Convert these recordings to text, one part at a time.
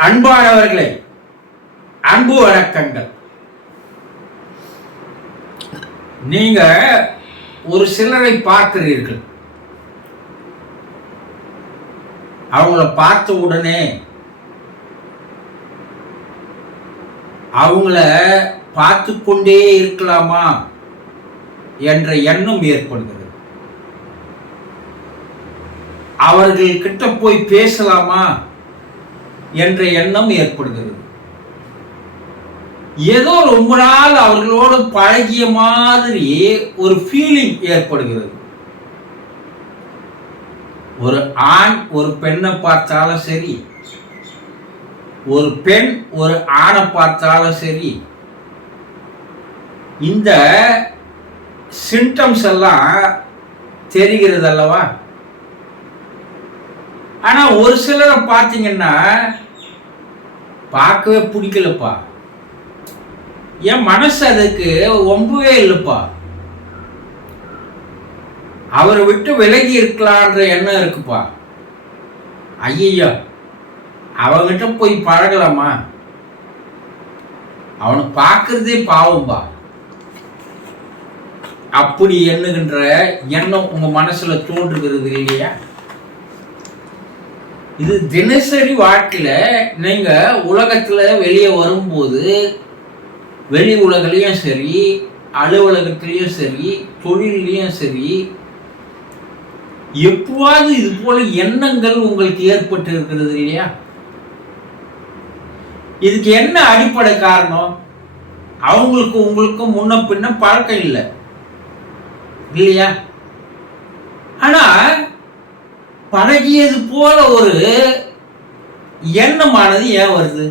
அன்பானவர்களே, அன்பு வணக்கங்கள். நீங்க ஒரு சிலரை பார்க்கிறீர்கள். அவங்கள பார்த்த உடனே அவங்கள பார்த்து கொண்டே இருக்கலாமா என்ற எண்ணம் ஏற்படுகிறது. அவர்கள் கிட்ட போய் பேசலாமா என்ற எண்ணம் ஏற்படுகிறது. ஏதோ ரொம்ப நாள் அவர்களோடு பழகிய மாதிரி ஒரு ஃபீலிங் ஏற்படுகிறது. ஒரு ஆண் ஒரு பெண்ணை பார்த்தாலும் சரி, ஒரு பெண் ஒரு ஆணை பார்த்தாலும் சரி, இந்த சிம்டம்ஸ் எல்லாம் தெரிகிறது அல்லவா? ஆனா ஒரு சிலரை பார்த்தீங்கன்னா பார்க்கவே பிடிக்கலப்பா, என் மனசு அதுக்கு ஒம்பவே இல்லைப்பா, அவரை விட்டு விலகி இருக்கலான்ற எண்ணம் இருக்குப்பா. ஐயோ, அவங்கிட்ட போய் பழகலாமா, அவனை பார்க்கறதே பாவம்பா, அப்படி எண்ணுகின்ற எண்ணம் உங்க மனசுல தோன்றுகிறது இல்லையா? இது தினசரி வாழ்க்கையில நீங்க உலகத்துல வெளியே வரும்போது, வெளி உலகிலையும் சரி, அலுவலகத்திலையும் சரி, தொழிலையும் சரி, எப்போது இது போல எண்ணங்கள் உங்களுக்கு ஏற்பட்டு இருக்கிறது இல்லையா? இதுக்கு என்ன அடிப்படை காரணம்? அவங்களுக்கு உங்களுக்கும் முன்ன பின்ன பழக்கம் இல்லை இல்லையா? ஆனா பழகியது போல ஒரு எண்ணமானது ஏன் வருது?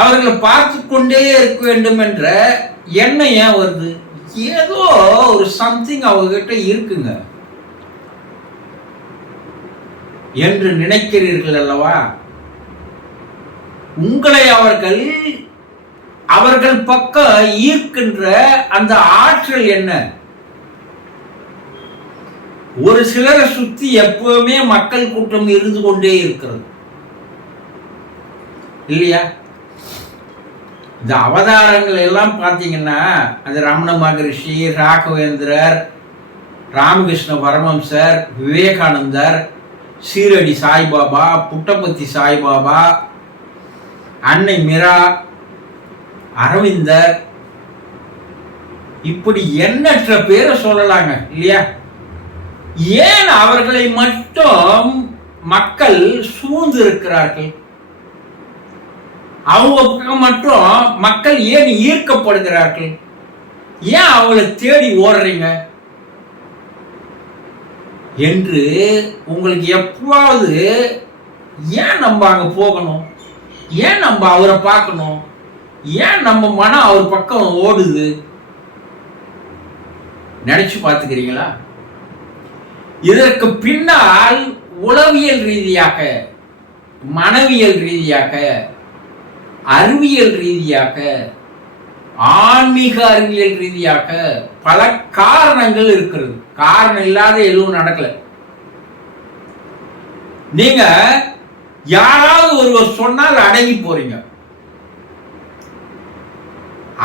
அவர்களை பார்த்து கொண்டே இருக்க வேண்டும் என்ற எண்ணம் ஏன் வருது? ஏதோ ஒரு சம்திங் அவங்க கிட்ட இருக்குங்க என்று நினைக்கிறீர்கள் அல்லவா? உங்களை அவர்கள் பக்கம் ஈர்க்கின்ற அந்த ஆற்றல் என்ன? ஒரு சிலரை சுத்தி எப்பவுமே மக்கள் கூட்டம் இருந்து கொண்டே இருக்கிறது இல்லையா? இந்த அவதாரங்கள் எல்லாம் பார்த்தீங்கன்னா, அது ரமண மகரிஷி, ராகவேந்திரர், ராமகிருஷ்ண பரமஹம்சர், விவேகானந்தர், சீரடி சாய்பாபா, புட்டபர்த்தி சாய்பாபா, அன்னை மீரா, அரவிந்தர், இப்படி எண்ணற்ற பேரை சொல்லலாங்க இல்லையா? ஏன் அவர்களை மட்டும் மக்கள் சூழ்ந்து இருக்கிறார்கள்? அவங்க பக்கம் மட்டும் மக்கள் ஏன் ஈர்க்கப்படுகிறார்கள்? ஏன் அவங்களை தேடி ஓடுறீங்க என்று உங்களுக்கு எப்பவாவது ஏன் நம்ம அங்க போகணும்? ஏன் நம்ம அவரை பார்க்கணும்? ஏன் நம்ம மனம் அவர் பக்கம் ஓடுது? நினைச்சு பார்த்துக்கிறீங்களா? இதற்கு பின்னால் உளவியல் ரீதியாக, மனவியல் ரீதியாக, அறிவியல் ரீதியாக, ஆன்மீக அறிவியல் ரீதியாக பல காரணங்கள் இருக்கிறது. காரணம் இல்லாத எதுவும் நடக்கல. நீங்க யாராவது ஒருவர் சொன்னால் அடங்கி போறீங்க.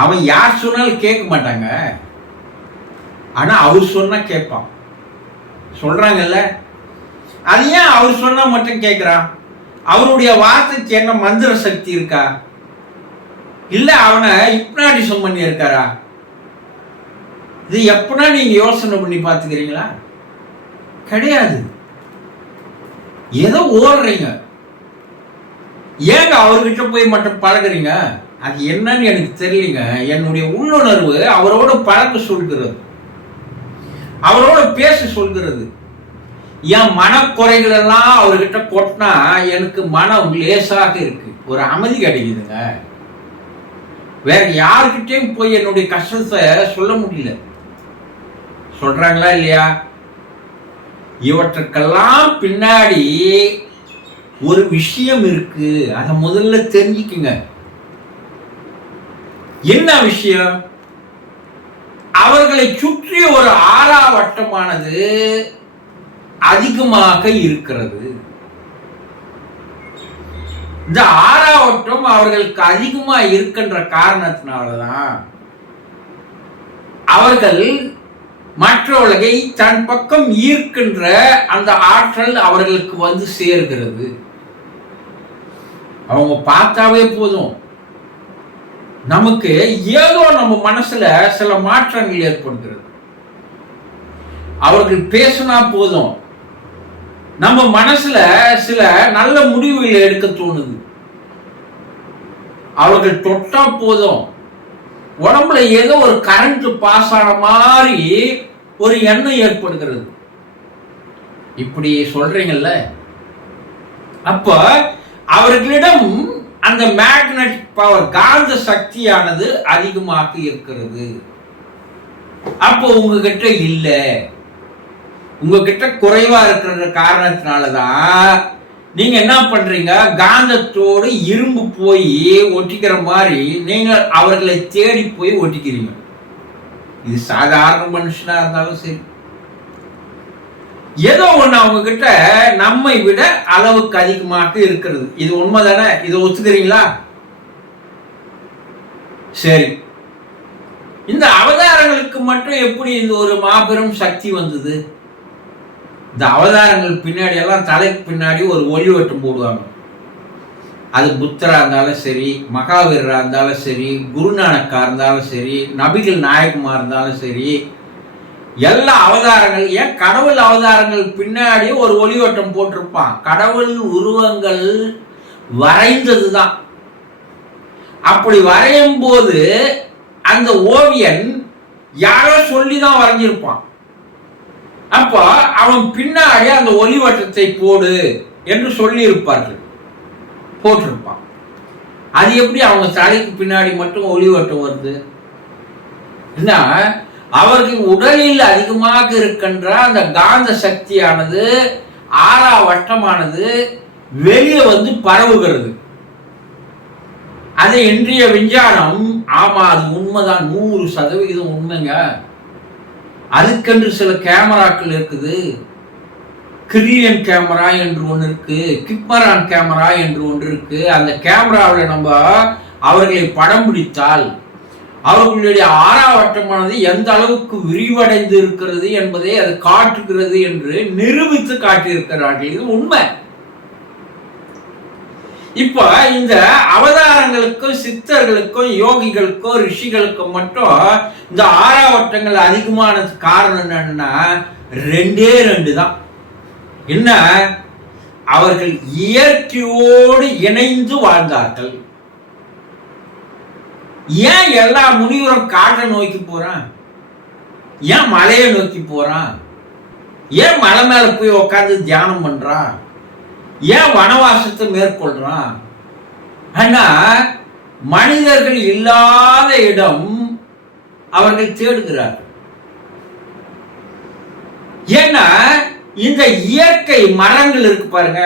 அவன் யார் சொன்னாலும் கேட்க மாட்டாங்க, ஆனா அவர் சொன்னா கேட்பான். சொல்றாங்கல்ல, அது ஏன் அவர் சொன்னா மட்டும் கேட்கிறான்? அவருடைய வார்த்தைக்கு என்ன மந்திர சக்தி இருக்கா? இல்ல அவனை ஹிப்னாட்டிசம் பண்ணி இருக்காரா? இது எப்பனா நீங்க யோசனை பண்ணி பார்த்துக்கிறீங்களா? கிடையாது. ஏதோ ஓடுறீங்க. ஏங்க அவர்கிட்ட போய் மட்டும் பழகுறீங்க? அது என்னன்னு எனக்கு தெரியலங்க. என்னுடைய உள்ளுணர்வு அவரோட பழக்க சொல்கிறது, அவரோட பேச சொல்கிறது. என் மனக்குறைகள் எல்லாம் அவர்கிட்ட கொட்டினா எனக்கு மனம் லேசாக இருக்கு, ஒரு அமைதி கிடைக்குதுங்க. வேற யாருக்கிட்டையும் போய் என்னுடைய கஷ்டத்தை சொல்ல முடியல. சொல்றாங்களா இல்லையா? இவற்றுக்கெல்லாம் பின்னாடி ஒரு விஷயம் இருக்கு. அதை முதல்ல தெரிஞ்சுக்குங்க. என்ன விஷயம்? அவர்களை சுற்றி ஒரு ஆறாவட்டமானது அதிகமாக இருக்கிறது. இந்த ஆறாவட்டம் அவர்களுக்கு அதிகமா இருக்கின்ற காரணத்தினாலதான் அவர்கள் மற்றவர்களை தன் பக்கம் ஈர்க்கின்ற அந்த ஆற்றல் அவர்களுக்கு வந்து சேர்கிறது. அவங்க பார்த்தாவே போதும், நமக்கு ஏதோ நம்ம மனசுல சில மாற்றங்கள் ஏற்படுகிறது. அவர்கள் பேசினா போதும், நம்ம மனசுல சில நல்ல முடிவுகளை எடுக்க தோணுது. அவர்கள் தொட்டா போதும், உடம்புல ஏதோ ஒரு கரண்ட் பாஸ் ஆன மாதிரி ஒரு எண்ணம் ஏற்படுகிறது. இப்படி சொல்றீங்கல்ல, அப்ப அவர்களிடம் அந்த மேக்னெட்டிக் பவர், காந்த சக்தியானது அதிகமாக இருக்கிறது. அப்போ உங்ககிட்ட இல்ல, உங்ககிட்ட குறைவா இருக்கிற காரணத்தினாலதான் நீங்க என்ன பண்றீங்க, காந்தத்தோடு இரும்பு போய் ஒட்டிக்கிற மாதிரி நீங்க அவர்களை தேடி போய் ஒட்டிக்கிறீங்க. இது சாதாரண மனுஷனா இருந்தாலும் சரி, ஏதோ ஒண்ணு அவங்க கிட்ட நம்மை விட அளவுக்கு அதிகமாக இருக்கிறது. இது உண்மைதானே? இதை ஒத்துக்கிறீங்களா? சரி, இந்த அவதாரங்களுக்கு மட்டும் எப்படி இந்த ஒரு மாபெரும் சக்தி வந்தது? இந்த அவதாரங்கள் பின்னாடி எல்லாம் தலைக்கு பின்னாடி ஒரு ஒளி வட்டம் போடுவாங்க. அது புத்தரா இருந்தாலும் சரி, மகாவீரரா இருந்தாலும் சரி, குருநானக்கா இருந்தாலும் சரி, நபிகள் நாயகமா இருந்தாலும் சரி, எல்லா அவதாரங்கள், ஏன் கடவுள் அவதாரங்கள் பின்னாடி ஒரு ஒளிவட்டம் போட்டிருப்பான். கடவுள் உருவங்கள் வரைந்ததுதான். அப்படி வரையும் போது அந்த ஓவியன் யாரோ சொல்லிதான் வரைஞ்சிருப்பான். அப்ப அவன் பின்னாடி அந்த ஒளிவட்டத்தை போடு என்று சொல்லி இருப்பார்கள், போட்டிருப்பான். அது எப்படி அவங்க தலைக்கு பின்னாடி மட்டும் ஒளிவட்டம் வருது? என்ன, அவர்கள் உடலில் அதிகமாக இருக்கின்ற அந்த காந்த சக்தியானது, ஆறா வட்டமானது வெளியே வந்து பரவுகிறது. அதை இன்றைய விஞ்ஞானம், ஆமா அது உண்மைதான், 100% உண்மைங்க. அதுக்கென்று சில கேமராக்கள் இருக்குது. கிரியன் கேமரா என்று ஒன்று இருக்கு, கிப்மரான் கேமரா என்று ஒன்று இருக்கு. அந்த கேமராவில் நம்ம அவர்களை படம் பிடித்தால் அவர்களுடைய ஆறாவட்டமானது எந்த அளவுக்கு விரிவடைந்து இருக்கிறது என்பதை அது காட்டுகிறது என்று நிரூபித்து காட்டியிருக்கிறார்கள். இது உண்மை. இப்ப இந்த அவதாரங்களுக்கும் சித்தர்களுக்கும் யோகிகளுக்கும் ரிஷிகளுக்கும் மட்டும் இந்த ஆறாவட்டங்கள் அதிகமானது காரணம் என்னன்னா ரெண்டு தான். என்ன, அவர்கள் இயற்கையோடு இணைந்து வாழ்ந்தார்கள். ஏன் எல்லா முனிவரும் காட்டை நோக்கி போறான்? ஏன் மலையை நோக்கி போறான்? ஏன் மலை மேல போய் உட்காந்து தியானம் பண்றான்? ஏன் வனவாசத்தை மேற்கொள்றான்? ஆனா மனிதர்கள் இல்லாத இடம் அவர்கள் தேடுகிறார்கள். ஏன்னா இந்த இயற்கை மரங்கள் இருக்கு பாருங்க,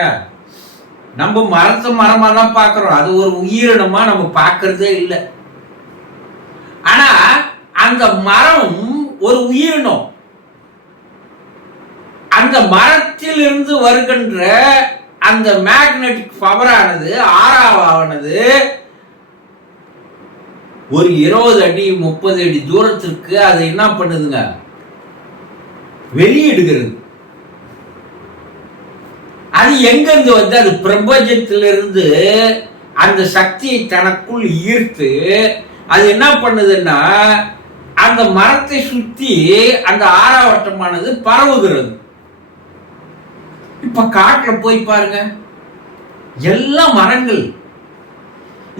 நம்ம மரத்தை மரமா தான் பார்க்கிறோம், அது ஒரு உயிரினமா நம்ம பார்க்கறதே இல்லை. ஆனா அந்த மரம் ஒரு உயிரினம். அந்த மரத்தில் இருந்து வருகின்ற அந்த மேக்னெட்டிக் பவரானது, ஆறாவானது ஒரு 20 அடி 30 அடி தூரத்திற்கு அது என்ன பண்ணுதுங்க, வெளியிடுகிறது. அது எங்கிருந்து வந்து, அது பிரபஞ்சத்திலிருந்து அந்த சக்தியை தனக்குள் ஈர்த்து அது என்ன பண்ணுதுன்னா அந்த மரத்தை சுத்தி அந்த ஆறாவட்டமானது பரவுகிறது. இப்ப காட்டுல போய் பாருங்க, எல்லா மரங்கள்,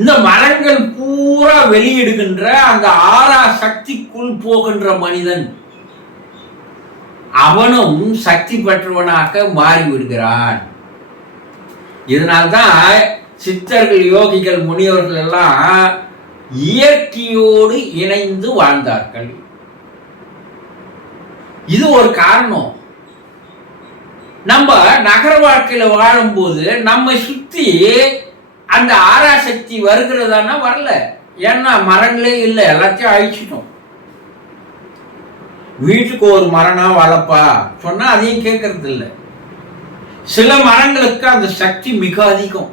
இந்த மரங்கள் பூரா வெளியிடுகின்ற அந்த ஆறா சக்திக்குள் போகின்ற மனிதன் அவனும் சக்தி பெற்றவனாக மாறிவிடுகிறான். இதனால்தான் சித்தர்கள், யோகிகள், முனிவர்கள் எல்லாம் இயற்கையோடு இணைந்து வாழ்ந்தார்கள். இது ஒரு காரணம். நம்ம நகர வாழ்க்கையில வாழும்போது நம்மை சுத்தி அந்த ஆறாசக்தி வருகிறதானா? வரல. ஏன்னா மரங்களே இல்லை, எல்லாத்தையும் அழிச்சிட்டோம். வீட்டுக்கு ஒரு மரம்னா வளப்பா சொன்னா அதையும் கேட்கறது இல்லை. சில மரங்களுக்கு அந்த சக்தி மிக அதிகம்.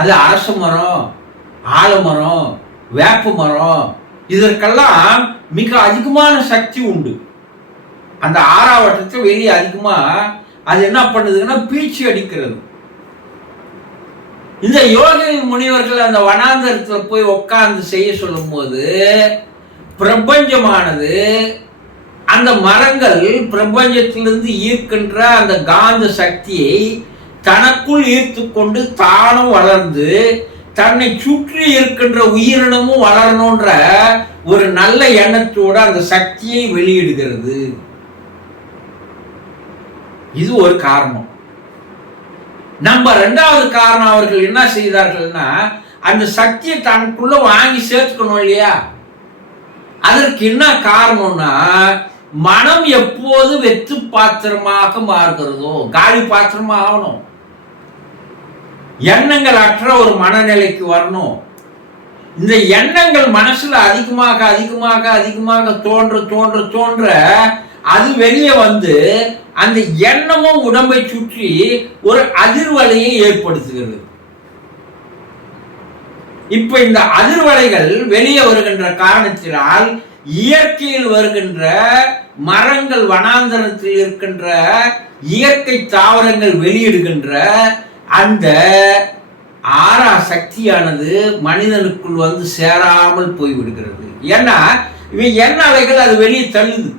அது அரச மரம், ஆலமரம், வேப்ப மரம், இதற்கெல்லாம் மிக அதிகமான சக்தி உண்டு. அந்த ஆறாவட்டத்தை வெளியே அதிகமா அது என்ன பண்ணுதுன்னா பீச்சி அடிக்கிறது. இந்த யோகி முனிவர்கள் அந்த வனாந்தரத்துல போய் உட்கார்ந்து செய்ய சொல்லும் போது பிரபஞ்சமானது அந்த மரங்கள் பிரபஞ்சத்திலிருந்து ஈர்க்கின்ற அந்த காந்த சக்தியை தனக்குள் ஈர்த்து கொண்டு தானும் வளர்ந்து தன்னை சுற்றி இருக்கின்ற உயிரினமும் வளரணுன்ற ஒரு நல்ல எண்ணத்தோடு அந்த சக்தியை வெளியிடுகிறது. இது ஒரு காரணம். நம்ம ரெண்டாவது காரணம், அவர்கள் என்ன செய்தார்கள்னா அந்த சக்தியை தனக்குள்ள வாங்கி சேர்த்துக்கணும் இல்லையா? அதற்கு என்ன காரணம்னா மனம் எப்போது வெற்று பாத்திரமாக மாறுகிறதோ, காலி பாத்திரமா ஆகணும், எண்ணங்கள் அற்ற ஒரு மனநிலைக்கு வரணும். இந்த எண்ணங்கள் மனசுல அதிகமாக அதிகமாக அதிகமாக தோன்ற தோன்ற தோன்ற அது வெளியே வந்து அந்த எண்ணமும் உடம்பை சுற்றி ஒரு அதிர்வலையை ஏற்படுத்துகிறது. இப்ப இந்த அதிர்வலைகள் வெளியே வருகின்ற காரணத்தினால் இயற்கையில் வருகின்ற மரங்கள், வனாந்தரத்தில் இருக்கின்ற இயற்கை தாவரங்கள் வெளியிடுகின்ற அந்த ஆறா சக்தியானது மனிதனுக்குள் வந்து சேராமல் போய்விடுகிறது. ஏன்னா இவன் எண்ண அலைகள் அது வெளியே தள்ளுது,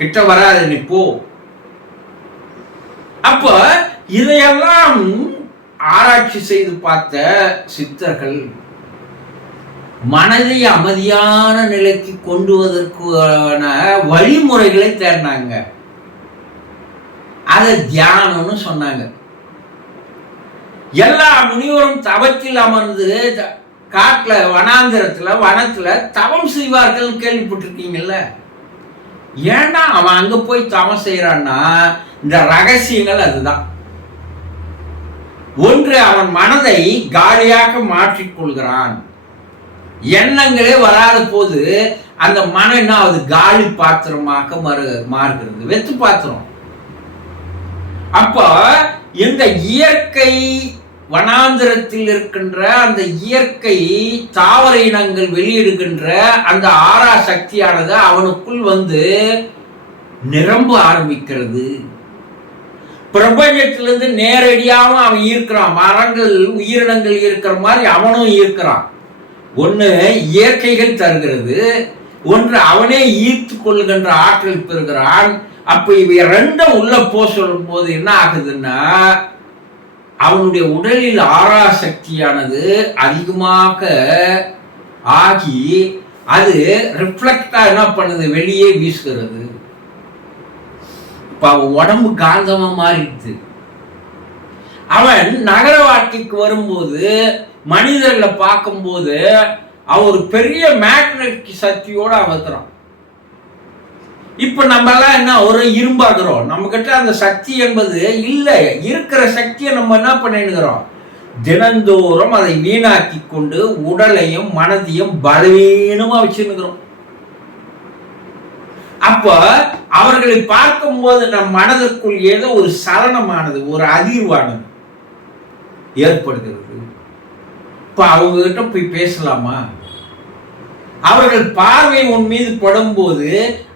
கிட்ட வராது நீ போ. அப்ப இதையெல்லாம் ஆராய்ச்சி செய்து பார்த்த சித்தர்கள் மனதை அமைதியான நிலைக்கு கொண்டு வருவதற்கான வழிமுறைகளை தேடினாங்க. அதை தியானம்னு சொன்னாங்க. எல்லா முனிவரும் தவத்தில் அமர்ந்து காட்டுல, வனாந்திரத்துல, வனத்துல தவம் செய்வார்கள் கேள்விப்பட்டிருக்கீங்கல்ல. ஏன்னா அவன் அங்க போய் தவம் செய்யறான்னா இந்த ரகசியங்கள் அதுதான். ஒன்று, அவன் மனதை காலியாக மாற்றிக்கொள்கிறான். எண்ணங்களே வராத போது அந்த மனம் என்ன ஆகுது? காலி பாத்திரமாக மாறுகிறது, வெத்து பாத்திரம். அப்ப இந்த இயற்கை வனாந்திரத்தில் இருக்கின்ற அந்த இயற்கை தாவர இனங்கள் வெளியிடுகின்ற அந்த ஆறா சக்தியானது அவனுக்குள் வந்து நிரம்ப ஆரம்பிக்கிறது. பிரபஞ்சத்திலிருந்து நேரடியாக அவன் ஈர்க்கிறான். மரங்கள், உயிரினங்கள் இருக்கிற மாதிரி அவனும் ஈர்க்கிறான். ஒன்று இயற்கைகள் தருகிறது, ஒன்று அவனே ஈர்த்து கொள்கின்ற ஆற்றல் பெறுகிறான். அப்ப இவை ரெண்டும் உள்ள போ சொல்லும் போது என்ன ஆகுதுன்னா அவனுடைய உடலில் ஆறா சக்தியானது அதிகமாக ஆகி அது ரிஃப்ளெக்டா என்ன பண்ணுது? வெளியே வீசுகிறது. இப்ப அவன் உடம்பு காந்தமா மாறிடுது. அவன் நகர வாழ்க்கைக்கு வரும்போது மனிதர்களை பார்க்கும்போது அவன் ஒரு பெரிய மேக்னெட்டிக் சக்தியோட அவத்துறான். இப்ப நம்ம எல்லாம் என்ன ஒரு இரும்பாக்குறோம், நம்ம கிட்ட அந்த சக்தி என்பது இல்லை. இருக்கிற சக்தியை நம்ம என்ன பண்ணிடுகிறோம்? தினந்தோறும் அதை வீணாக்கி கொண்டு உடலையும் மனதையும் பலவீனமா வச்சுருக்கிறோம். அப்ப அவர்களை பார்க்கும்போது நம் மனதிற்குள் ஏதோ ஒரு சலனமானது, ஒரு அதிர்வானது ஏற்படுகிறது. இப்ப அவங்க கிட்ட போய் பேசலாமா? அவர்கள் பார்வை உன் மீது படும்போது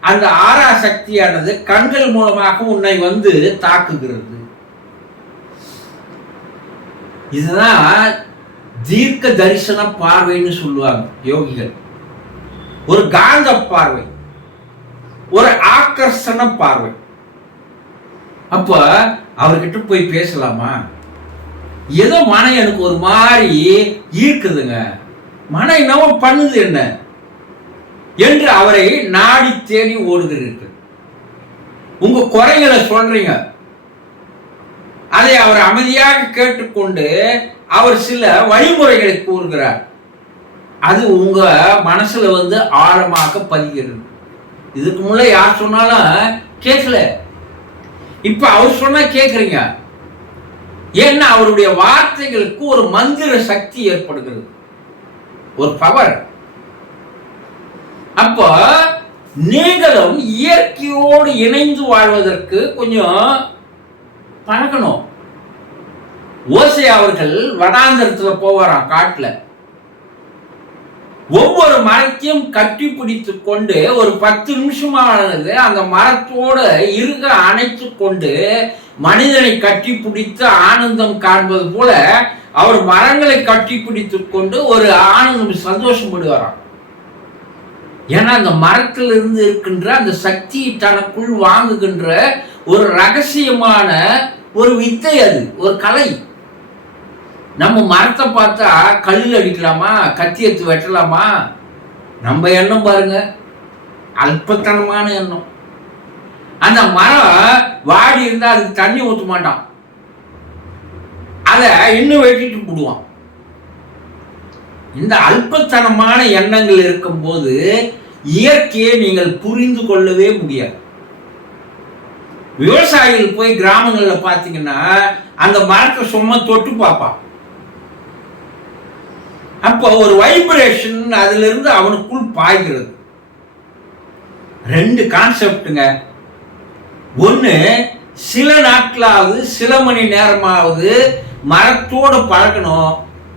அந்த ஆறா சக்தியானது கண்கள் மூலமாக உன்னை வந்து தாக்குகிறது. இதுதான் தீர்க்க தரிசன பார்வைன்னு சொல்லுவாங்க யோகிகள். ஒரு காந்த பார்வை, ஒரு ஆக்கர்ஷண பார்வை. அப்ப அவர்கிட்ட போய் பேசலாமா? ஏதோ மனம் எனக்கு ஒரு மாதிரி ஈர்க்குதுங்க, மனம் என்னவோ பண்ணுது என்ன என்று அவரை நாடி தேடி ஓடுகிறீர்கள். உங்க குறைகளை சொல்றீங்க, அதை அவர் அமைதியாக கேட்டுக்கொண்டு அவர் சில வழிமுறைகளை கூறுகிறார். அது உங்க மனசுல வந்து ஆழமாக பதிகிறது. இதுக்கு முன்ன யார் சொன்னாலும் கேட்கல, இப்ப அவர் சொன்னா கேட்குறீங்க. ஏன்னா அவருடைய வார்த்தைகளுக்கு ஒரு மந்திர சக்தி ஏற்படுகிறது, ஒரு பவர். அப்ப நீங்களும் இயற்கையோடு இணைந்து வாழ்வதற்கு கொஞ்சம் பழகணும். ஓசே அவர்கள் வனாந்தரத்துல போவாராம், காட்டுல. ஒவ்வொரு மரத்தையும் கட்டி பிடித்து கொண்டு ஒரு 10 நிமிஷமானது அந்த மரத்தோட இருக அணைத்து கொண்டு மனிதனை கட்டி பிடித்து ஆனந்தம் காண்பது போல அவர் மரங்களை கட்டி பிடித்து கொண்டு ஒரு ஆனந்தம் சந்தோஷப்படுவாராம். ஏன்னா அந்த மரத்தில் இருந்து இருக்கின்ற அந்த சக்தியை தனக்குள் வாங்குகின்ற ஒரு ரகசியமான ஒரு வித்தை, அது ஒரு கலை. நம்ம மரத்தை பார்த்தா கல் அடிக்கலாமா, கத்தி எடுத்து வெட்டலாமா? நம்ம எண்ணம் பாருங்க, அல்பத்தனமான எண்ணம். அந்த மரம் வாடி இருந்தா அதுக்கு தண்ணி ஊற்ற மாட்டான், அதை இன்னும் வெட்டிட்டு போடுவான். இந்த அல்பத்தனமான எண்ணங்கள் இருக்கும்போது இயற்கையை நீங்கள் புரிந்து கொள்ளவே முடியாது. விவசாயிகள் போய் கிராமங்களில் பார்த்தீங்கன்னா அந்த மரத்தை சும்மா தொட்டு பார்ப்பான். அப்போ ஒரு வைப்ரேஷன் அதுல இருந்து அவனுக்குள் பாய்கிறது. 2 கான்செப்டுங்க. ஒன்று, சில நாட்களாவது சில மணி நேரமாவது மரத்தோட பழக்கணும்,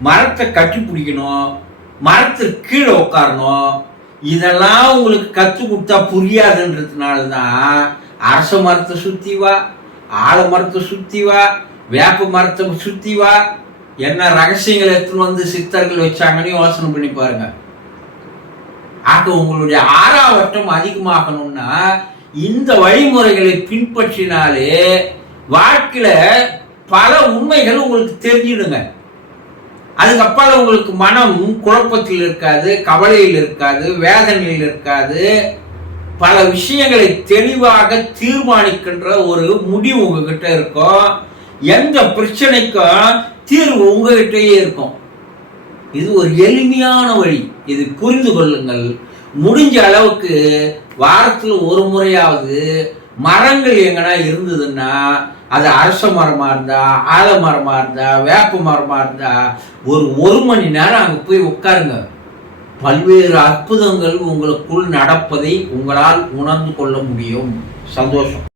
மரத்தை கட்டி பிடிக்கணும், மரத்துக்கு கீழே உட்காரணும். இதெல்லாம் உங்களுக்கு கற்றுக் கொடுத்தா புரியாதுன்றதுனால தான் அரச மரத்தை சுற்றி வா, ஆலமரத்தை சுற்றி வா, வேப்ப மரத்தை சுற்றி வா, என்ன ரகசியங்கள் எடுத்துன்னு வந்து சித்தர்கள் வச்சாங்கன்னு யோசனை பண்ணி பாருங்க. ஆக உங்களுடைய ஆறாவட்டம் அதிகமாகணும்னா இந்த வழிமுறைகளை பின்பற்றினாலே வாழ்க்கையில பல உண்மைகள் உங்களுக்கு தெரிஞ்சிடுங்க. அதுக்கப்புறம் உங்களுக்கு மனம் குழப்பத்தில் இருக்காது, கவலையில் இருக்காது, வேதனையில் இருக்காது. பல விஷயங்களை தெளிவாக தீர்மானிக்கின்ற ஒரு முடிவு உங்ககிட்ட இருக்கும். எந்த பிரச்சனைக்கும் தீர்வு உங்ககிட்டயே இருக்கும். இது ஒரு எளிமையான வழி, இது புரிந்து கொள்ளுங்கள். முடிஞ்ச அளவுக்கு வாரத்தில் ஒரு முறையாவது மரங்கள் எங்கன்னா இருந்ததுன்னா, அது அரச மரமா இருந்தா, ஆலமரமா இருந்தா, வேப்ப மரமா இருந்தா ஒரு மணி நேரம் அங்கே போய் உட்காருங்க. பல்வேறு அற்புதங்கள் உங்களுக்குள் நடப்பதை உங்களால் உணர்ந்து கொள்ள முடியும். சந்தோஷம்.